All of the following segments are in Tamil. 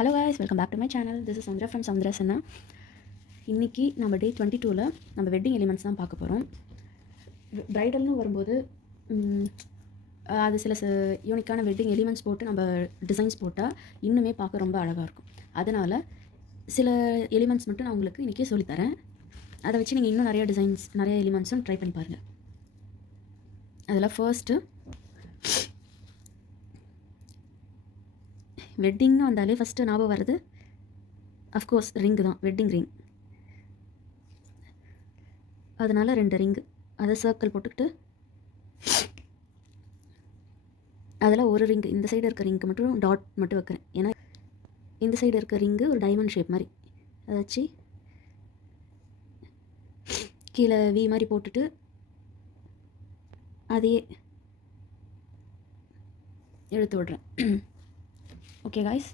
Hello guys, welcome back to my channel. This is Chandra from Chandrasanna. இன்றைக்கி நம்ம டே 22ல் நம்ம வெட்டிங் எலிமெண்ட்ஸ் தான் பார்க்க போகிறோம். ப்ரைடல்னு வரும்போது அது சில யூனிக்கான வெட்டிங் எலிமெண்ட்ஸ் போட்டு நம்ம டிசைன்ஸ் போட்டால் இன்னுமே பார்க்க ரொம்ப அழகாக இருக்கும். அதனால் சில எலிமெண்ட்ஸ் மட்டும் நான் உங்களுக்கு இன்றைக்கி சொல்லித்தரேன். அதை வச்சு நீங்கள் இன்னும் நிறைய டிசைன்ஸ் நிறைய எலிமெண்ட்ஸும் ட்ரை பண்ணி பாருங்கள். அதில் ஃபர்ஸ்ட்டு வெட்டிங்னு வந்தாலே ஃபஸ்ட்டு ஞாபகம் வருது அஃப்கோர்ஸ் ரிங்கு தான், வெட்டிங் ரிங். அதனால் 2 ரிங்கு அதை சர்க்கிள் போட்டுக்கிட்டு அதில் ஒரு ரிங்கு இந்த சைடு இருக்க ரிங்கு மட்டும் டாட் மட்டும் வைக்கிறேன். ஏன்னா இந்த சைடு இருக்க ரிங்கு ஒரு டைமண்ட் ஷேப் மாதிரி அதை வச்சு கீழே வி மாதிரி போட்டுட்டு அதையே எடுத்து விட்றேன். ஓகே காய்ஸ்,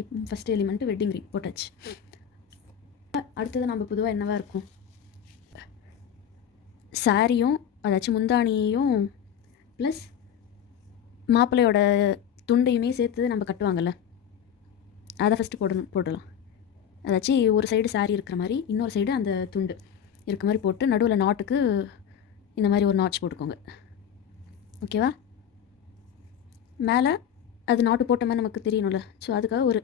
இப்போ ஃபஸ்ட் எலிமெண்ட்டு வெட்டிங் ரிங் போட்டாச்சு. அடுத்தது நம்ம பொதுவாக என்னவாக இருக்கும், சாரியும் அதாச்சும் முந்தானியையும் ப்ளஸ் மாப்பிள்ளையோட துண்டையுமே சேர்த்து நம்ம கட்டுவாங்கள்ல, அதை ஃபஸ்ட்டு போடலாம். அதாச்சும் ஒரு சைடு சாரி இருக்கிற மாதிரி இன்னொரு சைடு அந்த துண்டு இருக்க மாதிரி போட்டு நடுவில் நாட்டுக்கு இந்த மாதிரி ஒரு நாட்ச் போட்டுக்கோங்க. ஓகேவா? மேலே அது நாட்டு போட்ட மாதிரி நமக்கு தெரியணும்ல, ஸோ அதுக்காக ஒரு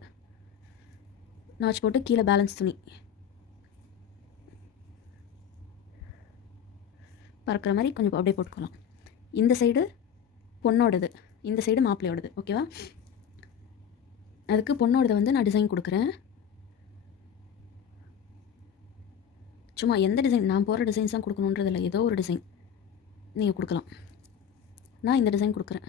நாட்ச் போட்டு கீழே பேலன்ஸ் துணி பறக்கிற மாதிரி கொஞ்சம் அப்படியே போட்டுக்கலாம். இந்த சைடு பொண்ணோடது, இந்த சைடு மாப்பிள்ளையோடது. ஓகேவா? அதுக்கு பொண்ணோடது வந்து நான் டிசைன் கொடுக்குறேன். சும்மா எந்த டிசைன், நான் போகிற டிசைன்ஸ் தான் கொடுக்கணுன்றதில்ல, ஏதோ ஒரு டிசைன் நீங்கள் கொடுக்கலாம். நான் இந்த டிசைன் கொடுக்குறேன்.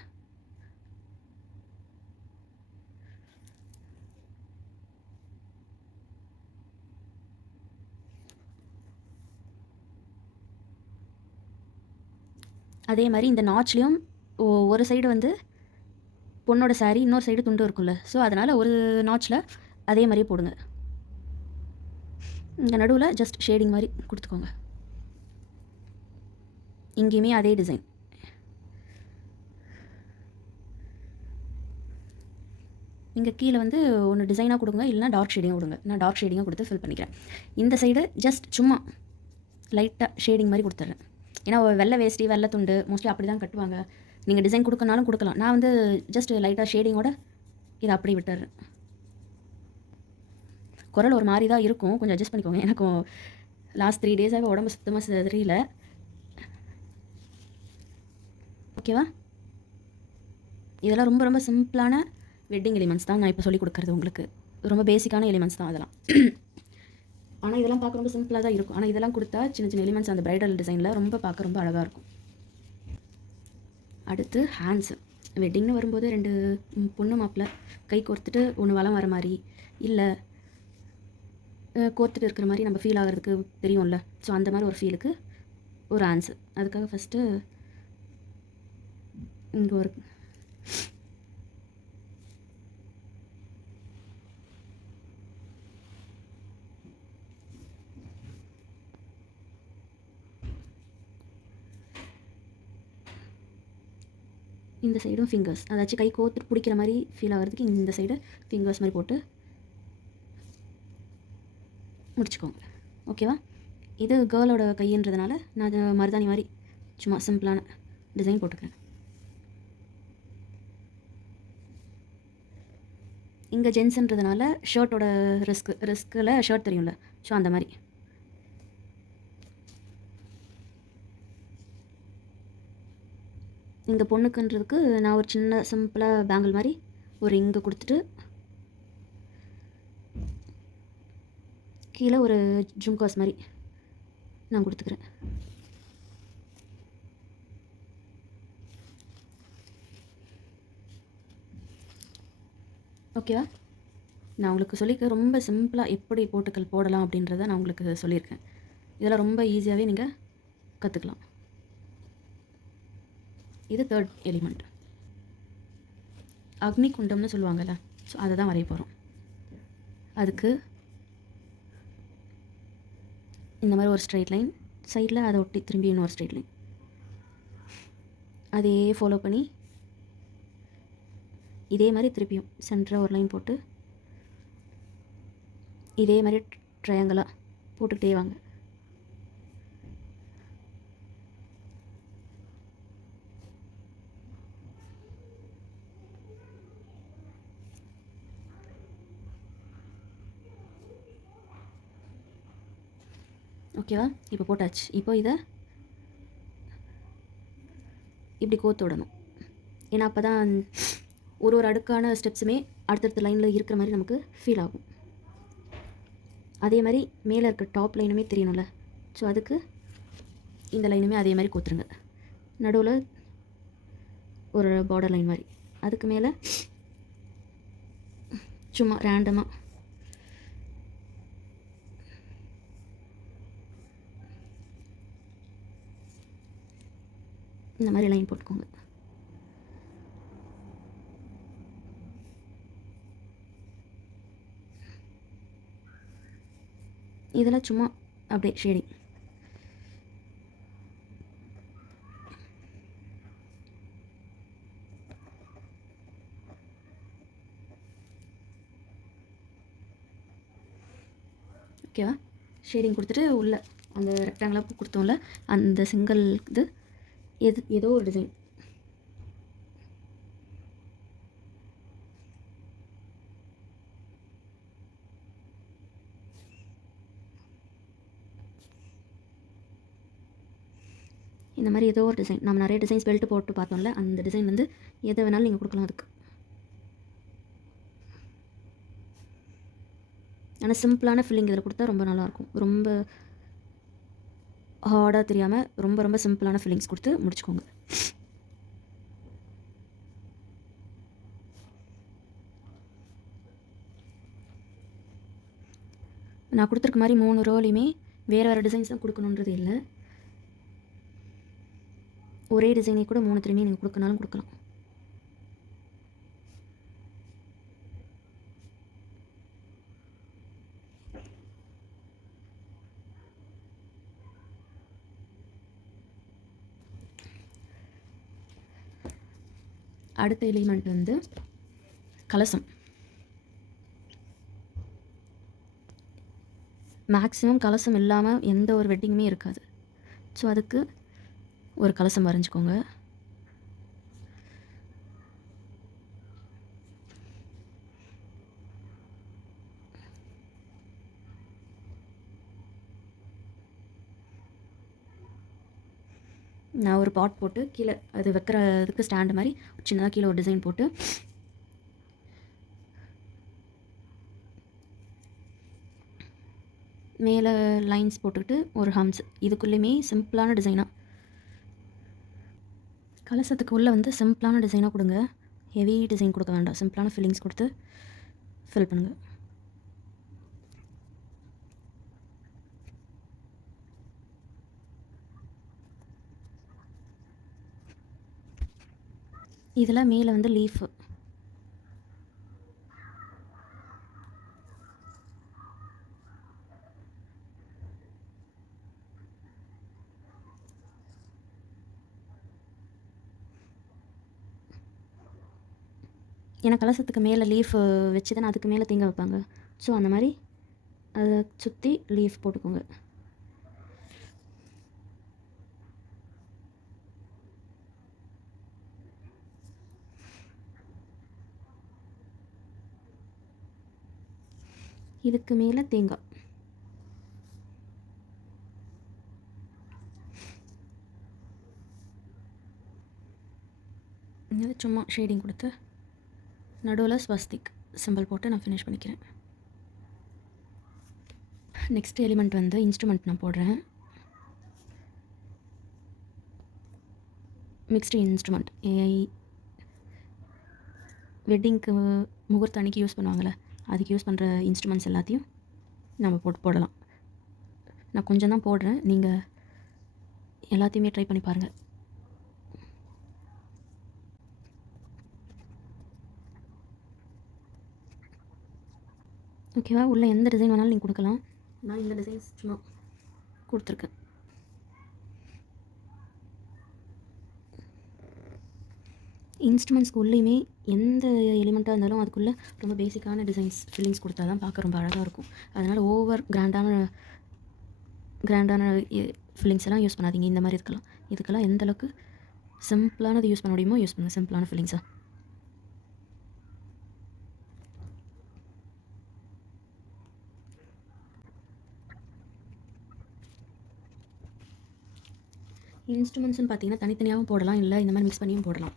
அதே மாதிரி இந்த நாட்ச்லேயும் ஒரு சைடு வந்து பொண்ணோட சாரீ, இன்னொரு சைடு துண்டு இருக்கும்ல, ஸோ அதனால் ஒரு நாட்ச்சில் அதே மாதிரியே போடுங்க. இங்கே நடுவில் ஜஸ்ட் ஷேடிங் மாதிரி கொடுத்துக்கோங்க. இங்கேயுமே அதே டிசைன். இங்கே கீழே வந்து ஒன்று டிசைனாக கொடுங்க, இல்லைனா டார்க் ஷேடிங்காக கொடுங்க. நான் டார்க் ஷேடிங்காக கொடுத்து ஃபில் பண்ணிக்கிறேன். இந்த சைடு ஜஸ்ட் சும்மா லைட்டாக ஷேடிங் மாதிரி கொடுத்துட்றேன். ஏன்னா வெள்ளை வேஷ்டி வெள்ளை துண்டு மோஸ்ட்லி அப்படி தான் கட்டுவாங்க. நீங்கள் டிசைன் கொடுக்கனாலும் கொடுக்கலாம். நான் வந்து ஜஸ்ட் லைட்டாக ஷேடிங்கோட இதை அப்படி விட்டுறேன். குரல் ஒரு மாதிரி தான் இருக்கும், கொஞ்சம் அட்ஜஸ்ட் பண்ணிக்கோங்க. எனக்கும் லாஸ்ட் 3 டேஸாக உடம்பு சுத்தமாக தெரியல. ஓகேவா? இதெல்லாம் ரொம்ப ரொம்ப சிம்பிளான வெட்டிங் எலிமெண்ட்ஸ் தான் நான் இப்போ சொல்லிக் கொடுக்குறது உங்களுக்கு. ரொம்ப பேசிக்கான எலிமெண்ட்ஸ் தான் அதெல்லாம். ஆனால் இதெல்லாம் பார்க்க ரொம்ப சிம்பிளாக தான் இருக்கும். ஆனால் இதெல்லாம் கொடுத்தா சின்ன சின்ன எலிமெண்ட்ஸ் அந்த ப்ரைடல் டிசைனில் ரொம்ப பார்க்க ரொம்ப அழகாக இருக்கும். அடுத்து ஹேண்ட்ஸு. வெட்டிங்னு வரும்போது 2 பொண்ணு மாப்பிள்ளை கை கோர்த்துட்டு ஒன்று வலம் வர மாதிரி, இல்லை கோர்த்துட்டு இருக்கிற மாதிரி நம்ம ஃபீல் ஆகிறதுக்கு தெரியும்ல, ஸோ அந்த மாதிரி ஒரு ஃபீலுக்கு ஒரு ஹேண்ட்ஸு. அதுக்காக ஃபஸ்ட்டு இங்கே ஒரு இந்த சைடும் ஃபிங்கர்ஸ், அதாச்சும் கை கோர்த்து பிடிக்கிற மாதிரி ஃபீல் ஆகிறதுக்கு இந்த சைடு ஃபிங்கர்ஸ் மாதிரி போட்டு முடிச்சுக்கோங்க. ஓகேவா? இது கேர்ளோட கைன்றதுனால நான் மருதாணி மாதிரி சும்மா சிம்பிளான டிசைன் போட்டுக்கிறேன். இங்கே ஜென்ஸுன்றதுனால ஷர்ட்டோட ரிஸ்கில் ஷர்ட் தெரியும்ல, ஸோ அந்த மாதிரி. இந்த பொண்ணுக்குன்றதுக்கு நான் ஒரு சின்ன சிம்பிளாக பேங்கிள் மாதிரி ஒரு இங்கே கொடுத்துட்டு கீழே ஒரு ஜும்காஸ் மாதிரி நான் கொடுத்துக்கிறேன். ஓகேவா? நான் உங்களுக்கு சொல்லிக்க ரொம்ப சிம்பிளாக எப்படி போட்டுக்கள் போடலாம் அப்படின்றத நான் உங்களுக்கு சொல்லியிருக்கேன். இதெல்லாம் ரொம்ப ஈஸியாகவே நீங்கள் கற்றுக்கலாம். இது 3rd எலிமெண்ட், அக்னி குண்டம்னு சொல்லுவாங்கள்ல, ஸோ அதை தான் வரைய போகிறோம். அதுக்கு இந்த மாதிரி ஒரு ஸ்ட்ரைட் லைன், சைடில் அதை ஒட்டி திரும்பி இன்னொரு ஸ்ட்ரைட் லைன், அதையே ஃபாலோ பண்ணி இதே மாதிரி திருப்பியும் சென்டராக ஒரு லைன் போட்டு இதே மாதிரி ட்ரையாங்கிளாக போட்டுக்கிட்டே வாங்க. ஓகேவா? இப்போ போட்டாச்சு. இப்போ இதை இப்படி கோத்து விடணும். ஏன்னா அப்போ தான் ஒரு அடுக்கான ஸ்டெப்ஸுமே அடுத்தடுத்த லைனில் இருக்கிற மாதிரி நமக்கு ஃபீல் ஆகும். அதே மாதிரி மேலே இருக்க டாப் லைனுமே தெரியணும்ல. ஸோ அதுக்கு இந்த லைனுமே அதே மாதிரி கோத்துருங்க. நடுவில் ஒரு பார்டர் லைன் மாதிரி, அதுக்கு மேலே சும்மா ரேண்டமாக இந்த மாதிரி லைன் போட்டுக்கோங்க. இதெல்லாம் சும்மா அப்படியே ஷேடிங். ஓகேவா? ஷேடிங் கொடுத்துட்டு உள்ள அந்த ரெக்டாங்கிளாக கொடுத்தோம்ல, அந்த சிங்கிள் இது ஏதோ ஒரு டிசைன். இந்த மாதிரி ஏதோ ஒரு டிசைன், நம்ம நிறைய டிசைன்ஸ் பெல்ட் போட்டு பார்த்தோம்ல, அந்த டிசைன் வந்து எதை வேணாலும் நீங்கள் கொடுக்கலாம் அதுக்கு. ஆனால் சிம்பிளான ஃபில்லிங் இதில் கொடுத்தா ரொம்ப நல்லாயிருக்கும். ரொம்ப ஹார்டாக தெரியாமல் ரொம்ப ரொம்ப சிம்பிளான ஃபில்லிங்ஸ் கொடுத்து முடிச்சுக்கோங்க. நான் கொடுத்துருக்க மாதிரி 3 ரோலையுமே வேறு வேறு டிசைன்ஸ் தான் கொடுக்கணுன்றது இல்லை. ஒரே டிசைனை கூட 3 நீங்கள் கொடுக்கனாலும் கொடுக்கலாம். அடுத்த எலிமெண்ட் வந்து கலசம். மேக்ஸிமம் கலசம் இல்லாமல் எந்த ஒரு வெட்டிங்குமே இருக்காது. ஸோ அதுக்கு ஒரு கலசம் வரைஞ்சிக்கோங்க. நான் ஒரு பாட் போட்டு கீழே அது வைக்கிறதுக்கு ஸ்டாண்டு மாதிரி சின்னதாக கீழே ஒரு டிசைன் போட்டு மேலே லைன்ஸ் போட்டுக்கிட்டு ஒரு ஹம்ஸ். இதுக்குள்ளேயுமே சிம்பிளான டிசைனாக, கலசத்துக்கு உள்ளே வந்து சிம்பிளான டிசைனாக கொடுங்க. ஹெவி டிசைன் கொடுக்க வேண்டாம். சிம்பிளான ஃபில்லிங்ஸ் கொடுத்து ஃபில் பண்ணுங்கள். இதில் மேலே வந்து லீஃபு, ஏன்னா கலசத்துக்கு மேலே லீஃப் வச்சு தானே அதுக்கு மேலே தேங்காய் வைப்பாங்க. ஸோ அந்த மாதிரி அதை சுற்றி லீஃப் போட்டுக்கோங்க. இதுக்கு மேலே தேங்காய். இது சும்மா ஷேடிங் கொடுத்து நடுவில் ஸ்வஸ்திக் சிம்பிள் போட்டு நான் ஃபினிஷ் பண்ணிக்கிறேன். நெக்ஸ்ட் எலிமெண்ட் வந்து இன்ஸ்ட்ருமெண்ட் நான் போடுறேன். மிக்ஸ்டு இன்ஸ்ட்ருமெண்ட், வெட்டிங்க்கு முகூர்த்த அன்றைக்கி யூஸ் பண்ணுவாங்கள்ல, அதுக்கு யூஸ் பண்ணுற இன்ஸ்ட்ருமெண்ட்ஸ் எல்லாத்தையும் நம்ம போடலாம். நான் கொஞ்சம் தான் போடுறேன், நீங்கள் எல்லாத்தையுமே ட்ரை பண்ணி பாருங்கள். ஓகேவா? உள்ளே எந்த டிசைன் வேணாலும் நீங்கள் கொடுக்கலாம். நான் இந்த டிசைன்ஸ் சும்மா கொடுத்துருக்கேன். இன்ஸ்ட்ருமெண்ட்ஸ்க்கு உள்ளேயுமே எந்த எலிமெண்ட்டாக இருந்தாலும் அதுக்குள்ளே ரொம்ப பேசிக்கான டிசைன்ஸ் ஃபில்லிங்ஸ் கொடுத்தா தான் பார்க்க ரொம்ப அழகாக இருக்கும். அதனால் ஓவர் கிராண்டான ஃபில்லிங்ஸ் எல்லாம் யூஸ் பண்ணாதீங்க. இந்த மாதிரி இதுக்கெல்லாம் எந்த அளவுக்கு சிம்பிளானது யூஸ் பண்ண முடியுமோ யூஸ் பண்ணுங்கள், சிம்பிளான ஃபில்லிங்ஸாக. இன்ஸ்ட்ருமெண்ட்ஸ்னு பார்த்தீங்கன்னா தனித்தனியாகவும் போடலாம், இல்லை இந்த மாதிரி மிக்ஸ் பண்ணியும் போடலாம்.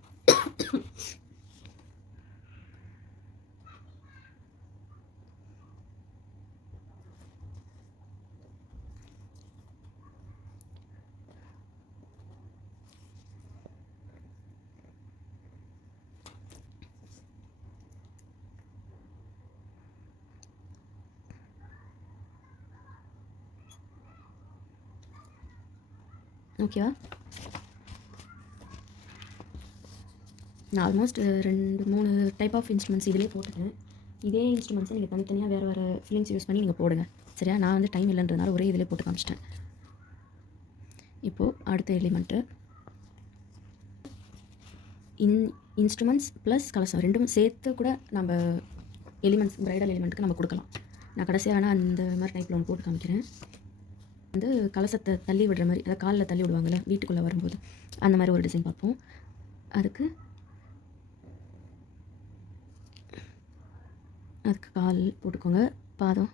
ஓகேவா? நான் ஆல்மோஸ்ட் 2-3 டைப் ஆஃப் இன்ஸ்ட்ருமெண்ட்ஸ் இதிலே போட்டுட்டேன். இதே இன்ஸ்ட்ருமெண்ட்ஸை நீங்கள் தனித்தனியாக வேறு ஃபில்லிங்ஸ் யூஸ் பண்ணி நீங்கள் போடுங்க. சரியா? நான் வந்து டைம் இல்லைன்றதுனால ஒரே இதிலே போட்டு காமிச்சிட்டேன். இப்போது அடுத்த எலிமெண்ட்டு இன்ஸ்ட்ருமெண்ட்ஸ் ப்ளஸ் கலசம் ரெண்டும் சேர்த்து கூட நம்ம எலிமெண்ட்ஸ் ப்ரைடல் எலிமெண்ட்டுக்கு நம்ம கொடுக்கலாம். நான் கடைசியாக வேணால் அந்த மாதிரி டைப்பில் ஒன்று போட்டு காமிக்கிறேன். வந்து கலசத்தை தள்ளி விடுற மாதிரி, அதாவது காலில் தள்ளி விடுவாங்கள்ல வீட்டுக்குள்ளே வரும்போது, அந்த மாதிரி ஒரு டிசைன் பார்ப்போம். அதுக்கு கால் போட்டுக்கோங்க, பாதம்,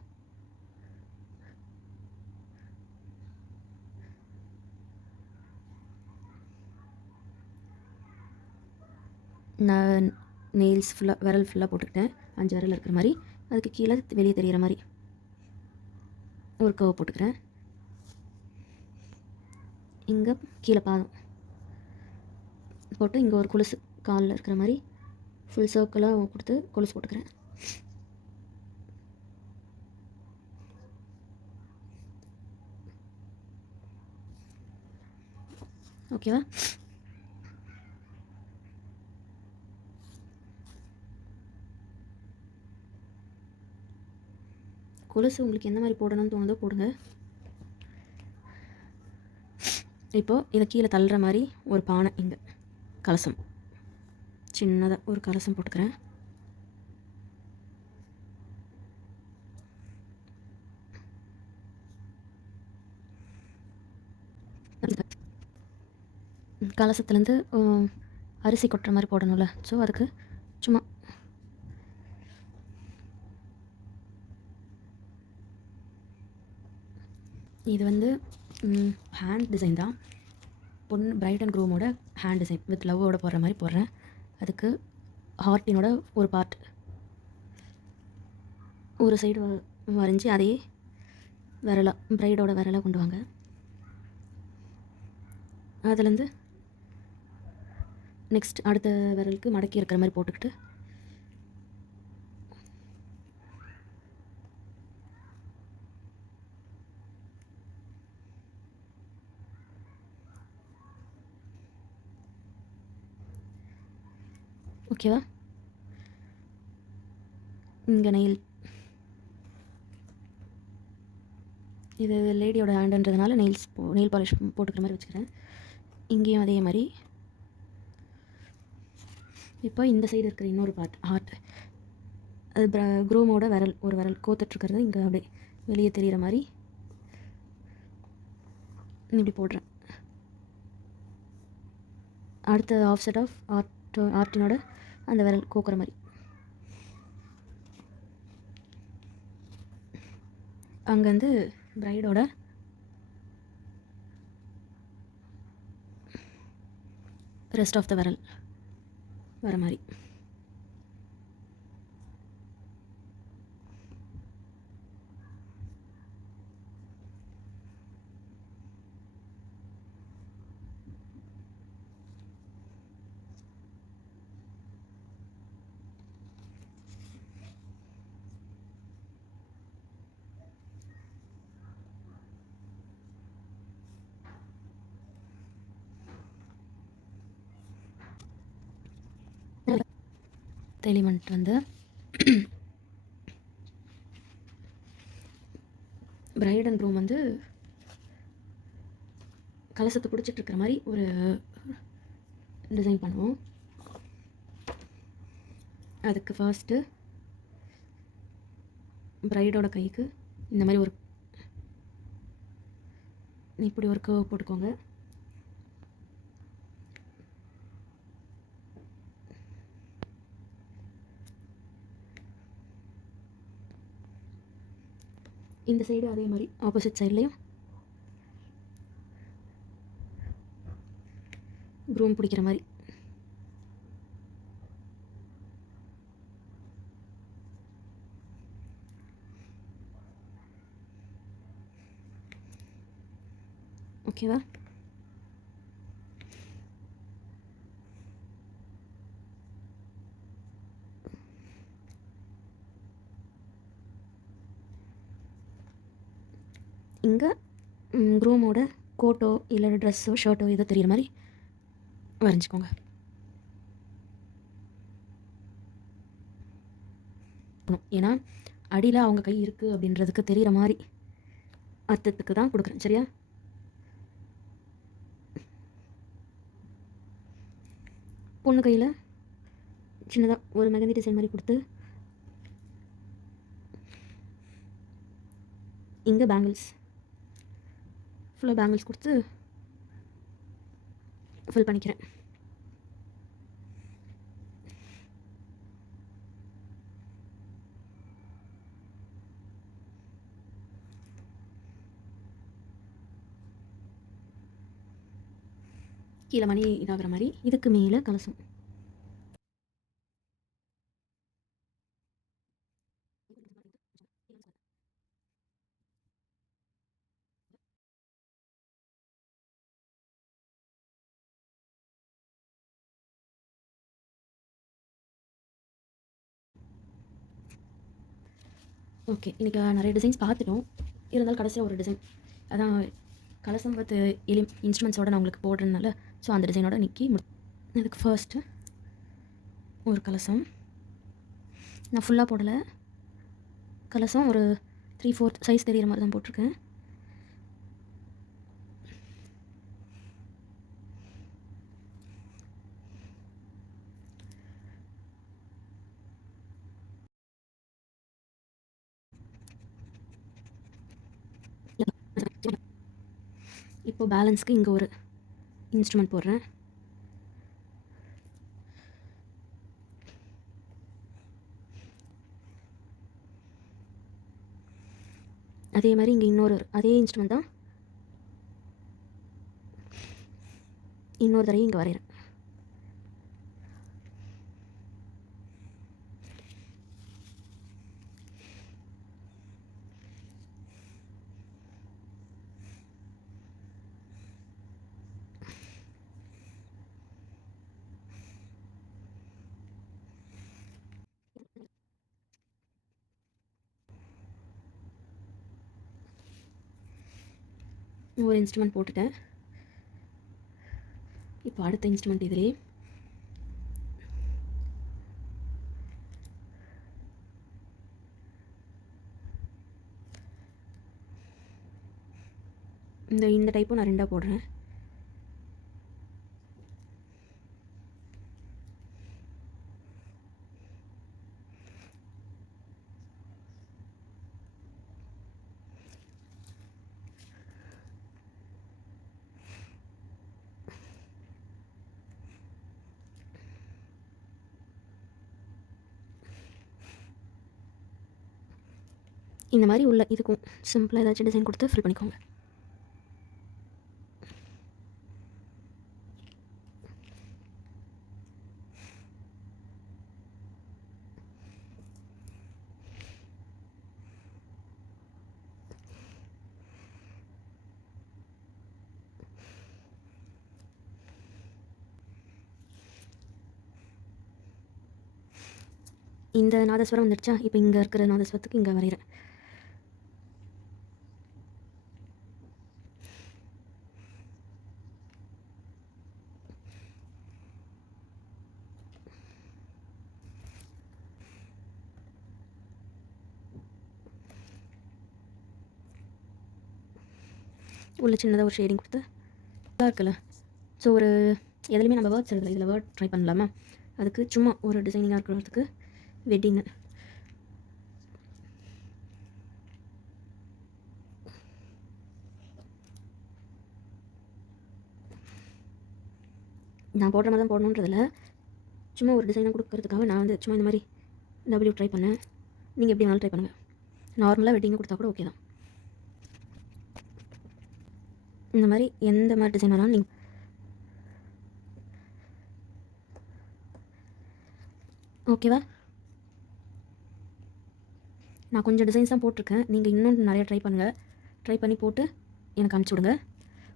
நான் நெயில்ஸ் ஃபுல்லாக விரல் ஃபுல்லாக போட்டுக்கிட்டேன். 5 விரல் இருக்கிற மாதிரி. அதுக்கு கீழே வெளியே தெரிகிற மாதிரி ஒரு கர்வ் போட்டுக்கிறேன். இங்கே கீழே பாதம் போட்டு இங்கே ஒரு கொலுசு காலில் இருக்கிற மாதிரி ஃபுல் சர்க்கிளாக கொடுத்து கொலுசு போட்டுக்கிறேன். ஓகேவா? கொலுசு உங்களுக்கு எந்த மாதிரி போடணும்னு தோணுதோ போடுங்க. இப்போது இதை கீழே தள்ளுற மாதிரி ஒரு பானை, இங்கே கலசம், சின்னதாக ஒரு கலசம் போட்டுக்கிறேன். கலசத்துலேருந்து அரிசி கொட்டுற மாதிரி போடணும்ல, ஸோ அதுக்கு சும்மா இது வந்து ஹேண்ட் டிசைன் தான். பொண்ணு பிரைட் அண்ட் க்ரூமோட ஹேண்ட் டிசைன் வித் லவ்வோட போடுற மாதிரி போடுறேன். அதுக்கு ஹார்ட்டினோட ஒரு பார்ட் ஒரு சைடு வரைஞ்சி அதையே விரலாக பிரைடோட விரலாக கொண்டு வாங்க. அதுலேருந்து நெக்ஸ்ட் அடுத்த விரலுக்கு மடக்கி இருக்கிற மாதிரி போட்டுக்கிட்டு ஓகேவா? இங்கே நெயில், இது லேடியோட ஹேண்டுன்றதுனால நெயில் பாலிஷ் போட்டுக்கிற மாதிரி வச்சுக்கிறேன். இங்கேயும் அதே மாதிரி. இப்போ இந்த சைடு இருக்கிற இன்னொரு பார்ட் ஹார்ட், அது க்ரூமோட விரல், ஒரு விரல் கோத்துட்ருக்கிறது இங்கே அப்படியே வெளியே தெரிகிற மாதிரி இப்படி போடுறேன். அடுத்த ஆஃப் செட் ஆஃப் ஆர்ட்டினோட அந்த விரல் கோக்குற மாதிரி. அங்கேருந்து பிரைடோட ரெஸ்ட் ஆஃப் த விரல் வர மாதிரி. எலிமெண்ட் வந்து பிரைட் அண்ட் க்ரூம் வந்து கலசத்தை பிடிச்சிட்டு இருக்கிற மாதிரி ஒரு டிசைன் பண்ணுவோம். அதுக்கு ஃபர்ஸ்ட்டு ப்ரைடோட கைக்கு இந்த மாதிரி ஒரு இப்படி ஒரு கர்வ் போட்டுக்கோங்க. இந்த சைடு அதே மாதிரி ஆப்போசிட் சைட்லேயும் க்ரூம் பிடிக்கிற மாதிரி. ஓகேவா? இங்கே க்ரூமோட கோட்டோ இல்லை ட்ரெஸ்ஸோ ஷர்ட்டோ ஏதோ தெரிகிற மாதிரி வரைஞ்சிக்கோங்க. ஏன்னா அடியில் அவங்க கை இருக்குது அப்படின்றதுக்கு தெரிகிற மாதிரி அர்த்தத்துக்கு தான் கொடுக்குறேன். சரியா? பொண்ணு கையில் சின்னதாக ஒரு மெகந்தி டிசைன் மாதிரி கொடுத்து இங்கே பேங்கிள்ஸ் ஃபுல்லாக பேங்கிள்ஸ் கொடுத்து ஃபில் பண்ணிக்கிறேன். கீழே மணி இதாகிற மாதிரி இதுக்கு மேலே கலசம். ஓகே, இன்றைக்கி நிறைய டிசைன்ஸ் பார்த்துட்டோம். இருந்தாலும் கடைசியாக ஒரு டிசைன், அதான் கலசம் வித் இன்ஸ்ட்ருமெண்ட்ஸோடு நான் உங்களுக்கு போடுறதுனால ஸோ அந்த டிசைனோட நிற்கி இதுக்கு ஃபர்ஸ்ட்டு ஒரு கலசம். நான் ஃபுல்லாக போடலை, கலசம் ஒரு 3/4 சைஸ் தெரிகிற மாதிரி தான் போட்டிருக்கேன். இப்போ பேலன்ஸ்க்கு இங்கே ஒரு இன்ஸ்ட்ருமெண்ட் போடுறேன். அதே மாதிரி இங்கே அதே இன்ஸ்ட்ருமெண்ட் தான் இன்னொரு தடவையும் இங்கே வரைகிறேன். ஒரு இன்ஸ்ட்ருமெண்ட் போட்டுட்டேன். இப்போ அடுத்த இன்ஸ்ட்ருமெண்ட் இதிலே இந்த டைப்பும் நான் 2 போடுறேன். இந்த மாதிரி உள்ள இதுக்கும் சிம்பிளாக ஏதாச்சும் டிசைன் கொடுத்து ஃபில் பண்ணிக்கோங்க. இந்த நாதஸ்வரம் வந்துடுச்சா? இப்போ இங்கே இருக்கிற நாதஸ்வரத்துக்கு இங்கே வரைகிறேன். உள்ள சின்னதாக ஒரு ஷேடிங் கொடுத்து நல்லா இருக்குல்ல. ஸோ ஒரு எதுலையுமே நம்ம வேர்ட்ஸ் எழுதலை, இதில் வேர்ட் ட்ரை பண்ணலாமா? அதுக்கு சும்மா ஒரு டிசைனிங்காக இருக்கிறதுக்கு வெட்டிங்கு. நான் போடுற மாதிரி தான் போடணுன்றதில்ல, சும்மா ஒரு டிசைனாக கொடுக்கறதுக்காக நான் வந்து சும்மா இந்த மாதிரி டபிள்யூ ட்ரை பண்ணேன். நீங்கள் எப்படி வேணாலும் ட்ரை பண்ணுங்கள். நார்மலாக வெட்டிங்கு கொடுத்தா கூட ஓகே தான். இந்த மாதிரி எந்த மாதிரி டிசைன் வேணாலும் நீங்கள் ஓகேவா? நான் கொஞ்சம் டிசைன்ஸ் தான் போட்டிருக்கேன். நீங்கள் இன்னும் நிறையா ட்ரை பண்ணுங்கள். ட்ரை பண்ணி போட்டு எனக்கு அனுப்பிச்சி விடுங்க.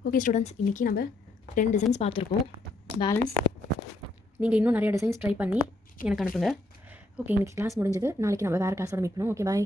ஓகே ஸ்டூடெண்ட்ஸ், இன்றைக்கி நம்ம 10 டிசைன்ஸ் பார்த்துருக்கோம். பேலன்ஸ் நீங்கள் இன்னும் நிறையா டிசைன்ஸ் ட்ரை பண்ணி எனக்கு அனுப்புங்க. ஓகே, இன்றைக்கி கிளாஸ் முடிஞ்சது. நாளைக்கு நம்ம வேறு கிளாஸோட மீட் பண்ணுவோம். ஓகே, பாய்.